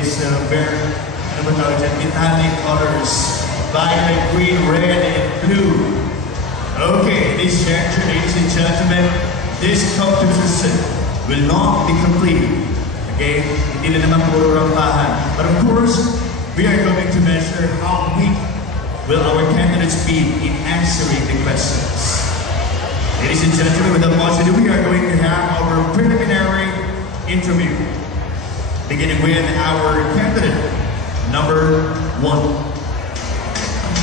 this very metallic colors, violet, green, red, and blue. Okay, ladies and gentlemen, this competition will not be complete. Okay, hindi na naman puro rampahan. But of course, we are going to measure how weak will our candidates be in answering the questions. Ladies and gentlemen, without much ado, we are going to have our preliminary interview. Beginning with our candidate, number 1.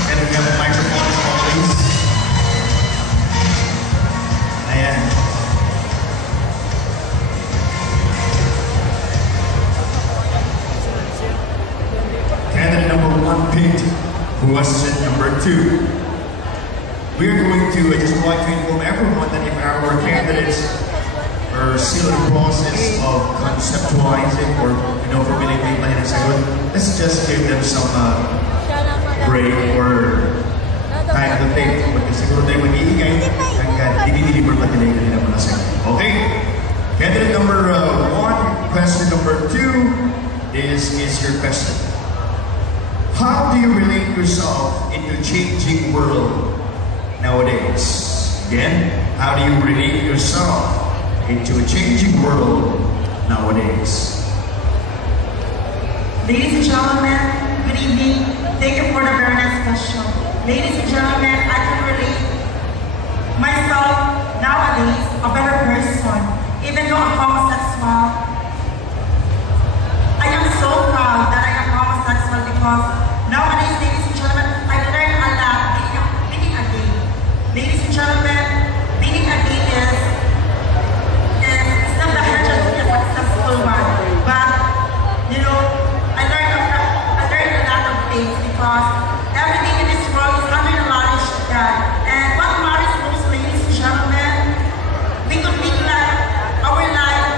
And we have a microphone, please. Ayan. Candidate number 1 picked question number 2. We are going to just like to inform everyone that if our candidates are still in the process of conceptualizing or formulating plan and sagot, let's just give them some break or time to think. Porque siguro tayo mag-iingay hanggang dinideliver pa nila muna sa okay? Candidate number 1, question number 2 is your question. How do you relate yourself into a changing world nowadays? Again, how do you relate yourself into a changing world nowadays? Ladies and gentlemen, good evening. Thank you for the very nice question. Ladies and gentlemen, I can relate myself nowadays a better person. Even though I'm homosexual, I am so proud that I am homosexual because nowadays, ladies and gentlemen, I learned a lot being a gay. Ladies and gentlemen, being a gay is not the hardest to be a successful one, but you know, I learned a lot of things because everything in this world is under the knowledge of God. And what matters most, ladies and gentlemen, we could live like our life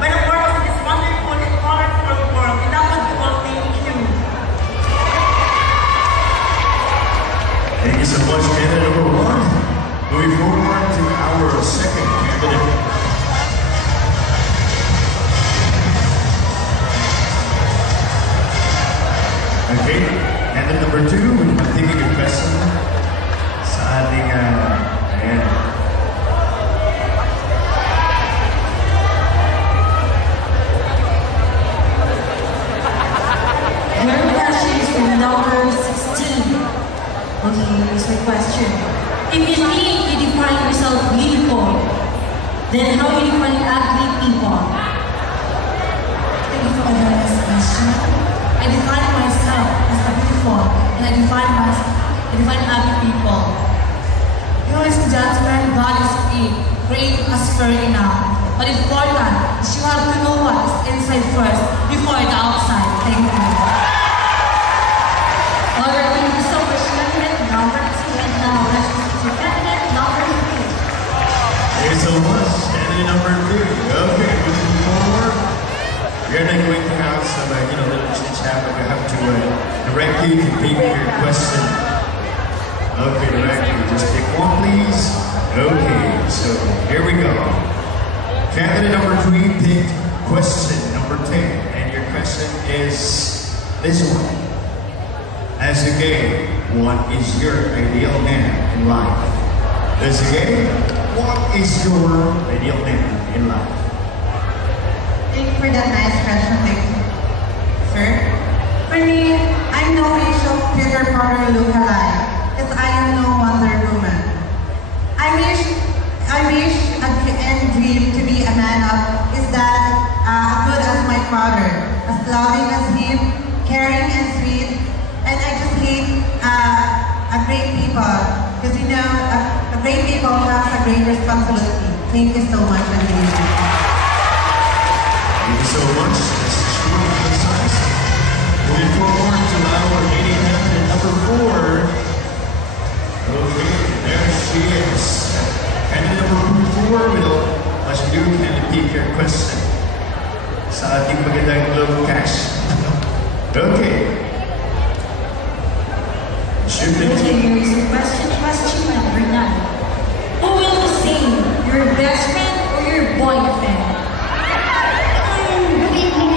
by the purpose of this wonderful and colorful world, and that would be all. Thank you. Thank you so much, candidate number 1. Moving forward to our second candidate. Okay, candidate number 2, I'm taking a question sa ating, ayan. Your question is from number 16. Okay, here's my question. If you think you define yourself beautiful, then how do you define ugly people? Thank you for the nice question. I define myself as a beautiful, and I define ugly people. Ladies and gentlemen, God is great as fair enough. But important is you have to know what is inside first before the outside. Thank you. Alright, thank you so much, candidate number 2, and now let's proceed to candidate number 3. Thank you so much, candidate number 3. Okay, moving forward. We're not going to have some, little chit-chat, but we have to direct you to pick your question. Okay, direct you. Just pick one, please. Okay, so here we go. Candidate number 3 picked question number 10, and your question is this one. As a gay, what is your ideal man in life? As a gay, what is your ideal man in life? Thank you for that nice question, thank you, sir. For me, I'm no age of Peter Parker look-alike, because I am no Wonder Woman. I wish and dream to be a man of is that as good as my father, as loving as him, caring and sweet, and I just hate a great people, because a great people has a great responsibility. Thank you so much, Angelina. Thank you so much. That's short and concise. Moving forward to our lady candidate number 4. Okay, there she is. Candidate number 4 will let you can pick your question sa ating magandang Globe Cash. Okay. Okay, here's your question number 9. Who will you sing, your best friend or your boyfriend? Good evening,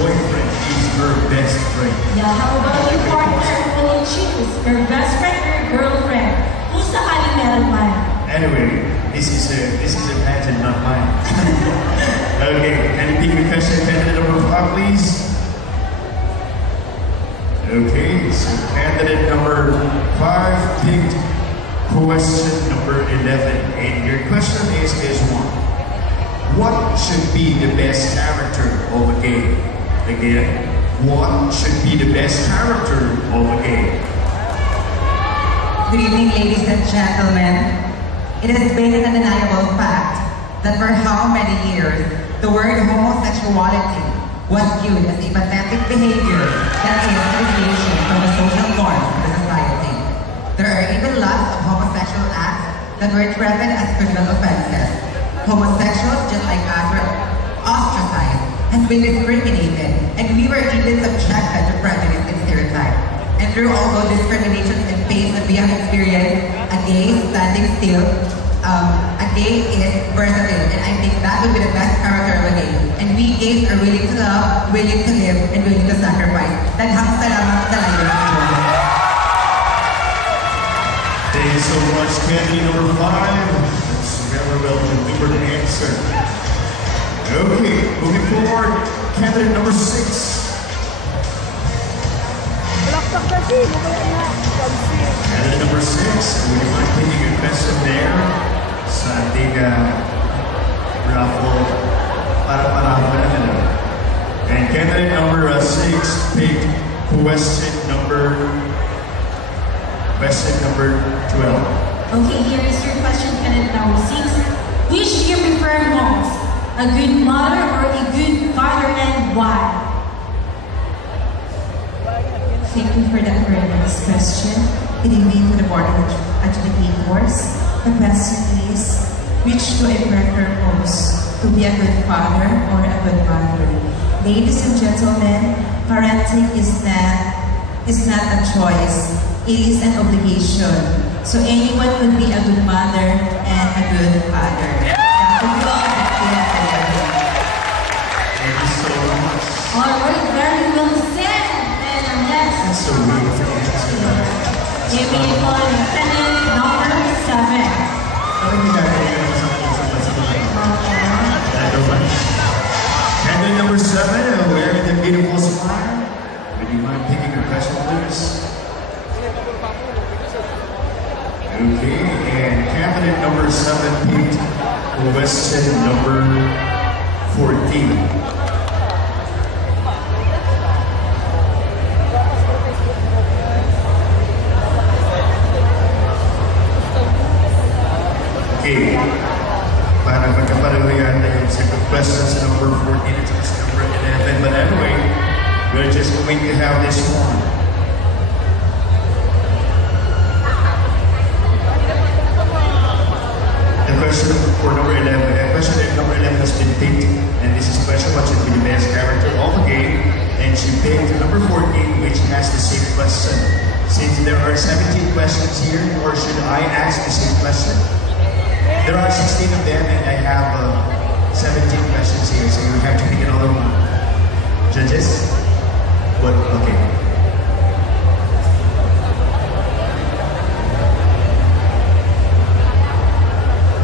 boyfriend is her best friend? Yeah, how about your partner? Will you choose your best friend or your girlfriend? Kung sakaling meron man. Anyway, this is a pageant, not mine. Okay, can you pick your question? Candidate number 5, please. Okay, so candidate number 5 picked question number 11. And your question is this one. What should be the best character of a game? Again, what should be the best character of a game? Good evening, ladies and gentlemen. It has been an undeniable fact that for how many years the word homosexuality was viewed as a pathetic behavior that is deviation from the social norms of the society. There are even lots of homosexual acts that were treated as criminal offenses. Homosexuals, just like us, were ostracized, has been discriminated, and we were even subjected to prejudice and stereotype. And through all those discriminations and pain that we have experienced, a gay standing still, a gay is versatile, and I think that would be the best character of a gay. And we gays are willing to love, willing to live, and willing to sacrifice. Daghang salamat sa layo ng Diyos. Thank you so much, candidate number 5. That's very well delivered answer. Okay, moving forward, candidate number 6. Candidate number 6, would you mind taking a question there? Sa ating raffle para And candidate number 6 picked question number 12. Okay, here is your question, candidate number 6. Which do you prefer most? A good mother or a good father, and why? Thank you for that very nice question. Good evening to the board of adjudicators. The question is, which do I prefer most? To be a good father or a good mother? Ladies and gentlemen, parenting is not a choice. It is an obligation. So anyone can be a good mother and a good father. Thank you so much. Alright, very well said. And our next, That's so weird to answer that. give me a call, candidate number 7. Candidate number 7, wearing the beautiful smile. Would you mind picking your question, please? Okay, and candidate number 7 picked question number 14. Okay, para magkapareho yata yung second question sa number 14 at sa number 11. But anyway, we're just going to have this one. The question for number 11, question number 11 has been picked, and this is question what should be the best character of the game, and she picked number 14, which has the same question. Since there are 17 questions here, or should I ask the same question? There are 16 of them, and I have 17 questions here, so you have to pick another one. Judges? What? Okay.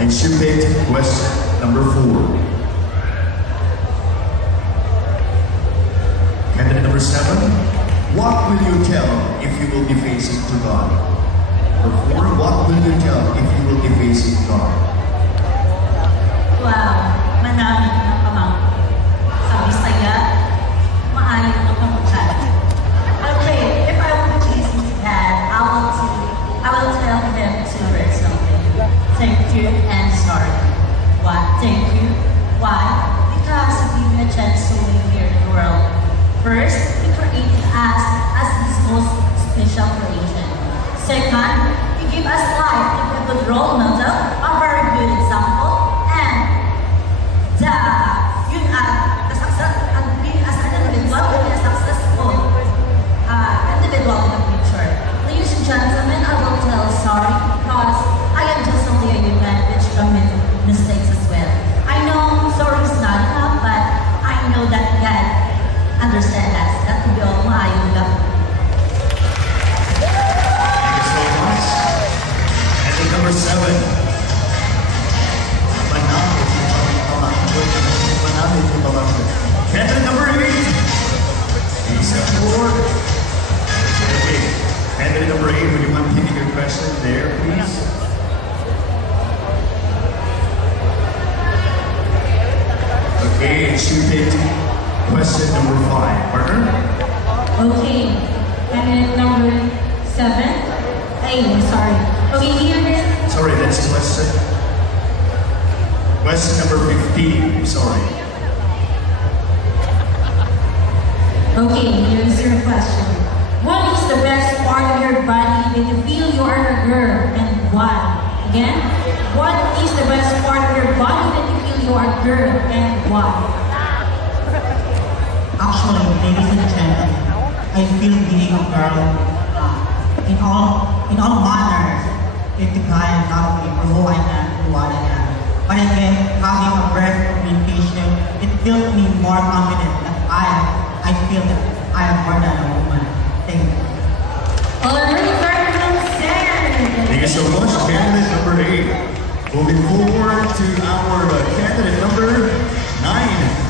And she picked question number 4. Candidate number 7. What will you tell if you will be facing to God? Number 4. What will you tell if you will be facing God? Wow, manamit na pamang. Sabi saya, maalim na pamangkat. Okay, if I were to listen to that, I will tell him to read something. Thank you and sorry. Why? Thank you. Why? Because you give me a chance to live here in the world. First, He created us as His most special creation. Second, He gave us life to be a good role model, a very good example, and the success and being as an individual, being a successful individual in the future. Ladies and gentlemen, I will tell sorry because I am just only a human which commit mistakes as well. I know sorry is not enough, but I know that God Okay, candidate number 7. Sorry. Okay, here is... Sorry, that's question. Question number 15. Sorry. Okay, here's your question. What is the best part of your body when you feel you are a girl and why? Again, what is the best part of your body when you feel you are a girl and why? Actually, ladies and gentlemen, I feel being a girl in all manners. If the guy am not me or who I am, what I am. But again, having a breath communication, it feels me more confident that I feel that I am more than a woman. Thank you. Alright, very well said. Thank you so much, candidate number 8. Moving forward to our candidate number 9.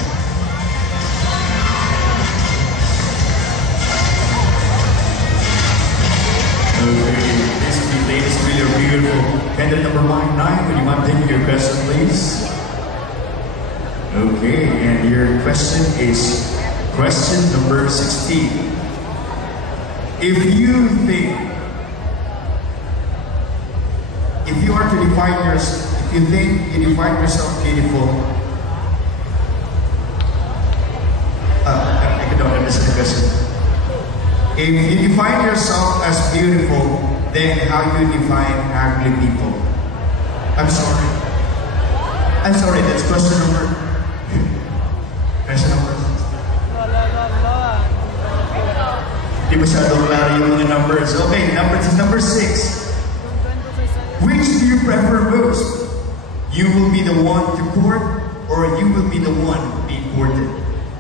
Okay, this ladies really beautiful. Candidate number 9, would you mind taking your question, please? Okay, and your question is question number 16. If you think, if you are to define yourself, if you think you define yourself beautiful, I don't understand the question. If you define yourself as beautiful, then how do you define ugly people? I'm sorry, that's question number. Question number. Di masyadong klaro yung mga numbers. Okay, number 6. Which do you prefer most? You will be the one to court, or you will be the one being courted?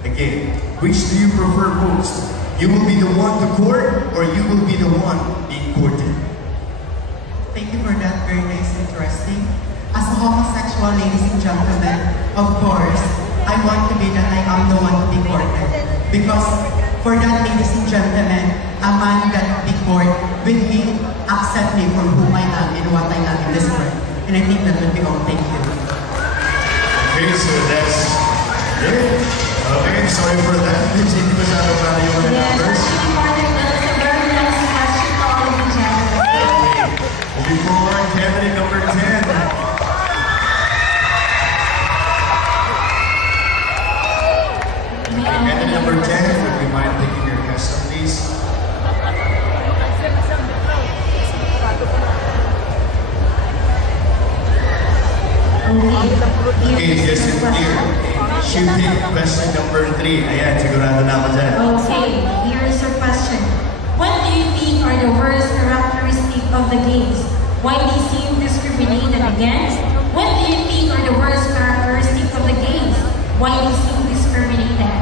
Again, which do you prefer most? You will be the one to court, or you will be the one being courted? Thank you for that, very nice, interesting. As a homosexual, ladies and gentlemen, of course, I want to be that I am the one to be courted. Because for that, ladies and gentlemen, a man that be courted will he accept me for whom I am and what I am in this world. And I think that will be all. Thank you. Okay, so that's it. Okay, sorry for that. Hindi masyadong klaro yung mga numbers. Moving forward, candidate number 10. Candidate number 10, would you mind taking your question, please? Okay, just in here. Shooting question number 3. Ayan, sigurado na ako dyan. Okay, here's your question. What do you think are the worst characteristics of the gays? Why they seem discriminated against? What do you think are the worst characteristics of the gays? Why they seem discriminated?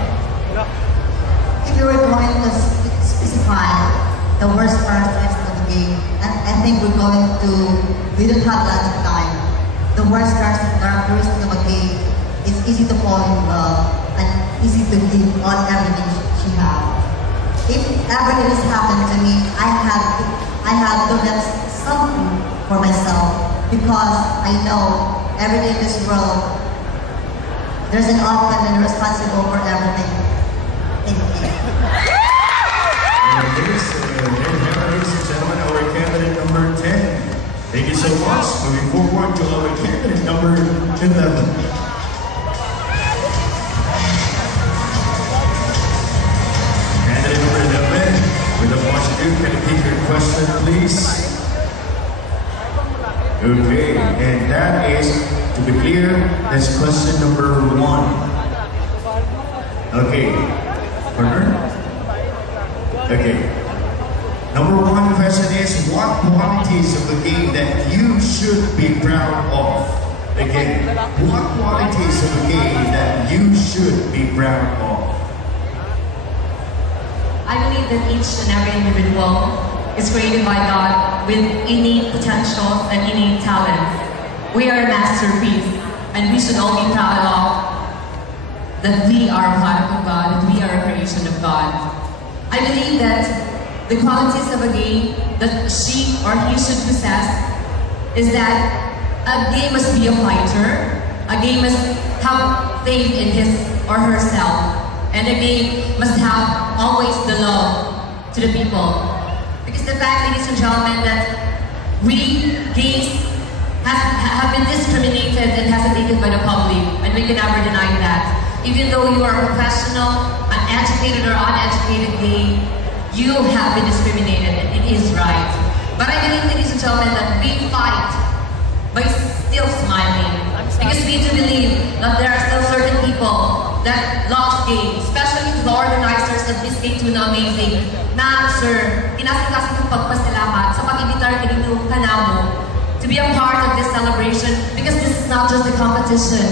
If you were going to specify the worst characteristics of the gay, I think we don't have a lot of time. The worst characteristic of a gay is easy to fall in love and easy to give on everything she has. If everything has happened to me, I have to let something for myself because I know everything in this world, there's an orphan and responsible for everything. Thank you. Ladies and gentlemen, our candidate number 10. Thank you so much. Moving forward to our candidate number 11. Without much ado, can you take your question, please? Okay, and that is, to be clear, that's question number 1. Okay, partner? Okay. Number 1 question is, what qualities of a gay that you should be proud of? Again, what qualities of a gay that you should be proud of? I believe that each and every individual is created by God with innate potentials and innate talents. We are a masterpiece, and we should all be proud of that we are a product of God, and we are a creation of God. I believe that the qualities of a gay that she or he should possess is that a gay must be a fighter, a gay must have faith in his or herself, and a gay must have always the love to the people. Because the fact, ladies and gentlemen, that we gays have been discriminated and hesitated by the public, and we can never deny that. Even though you are professional, uneducated or uneducated gay, you have been discriminated, and it is right. But I believe, ladies and gentlemen, that we fight by still smiling. Because we do believe that there are still certain people that love gay, especially the organizers of this Gay Tuna Amazing, na, sir, kinasikasin ng pagpasalamat sa pag-ibitar kanino kanamo to be a part of this celebration, because this is not just a competition.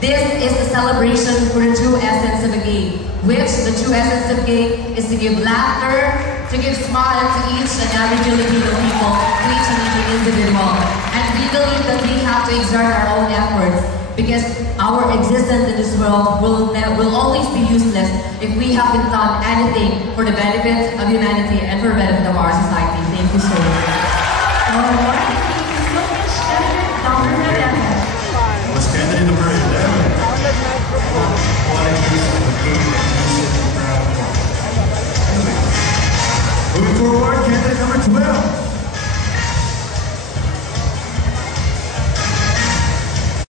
This is the celebration for the true essence of a gay, which the true essence of gay is to give laughter, to give smile to each and every Filipino people, to each and every individual. And we believe that we have to exert our own efforts, because our existence in this world will always be useless if we haven't done anything for the benefit of humanity and for the benefit of our society. Thank you so much. Alright, thank you so much, Dr. 11. What's candidate number 11? Moving forward, candidate number 12.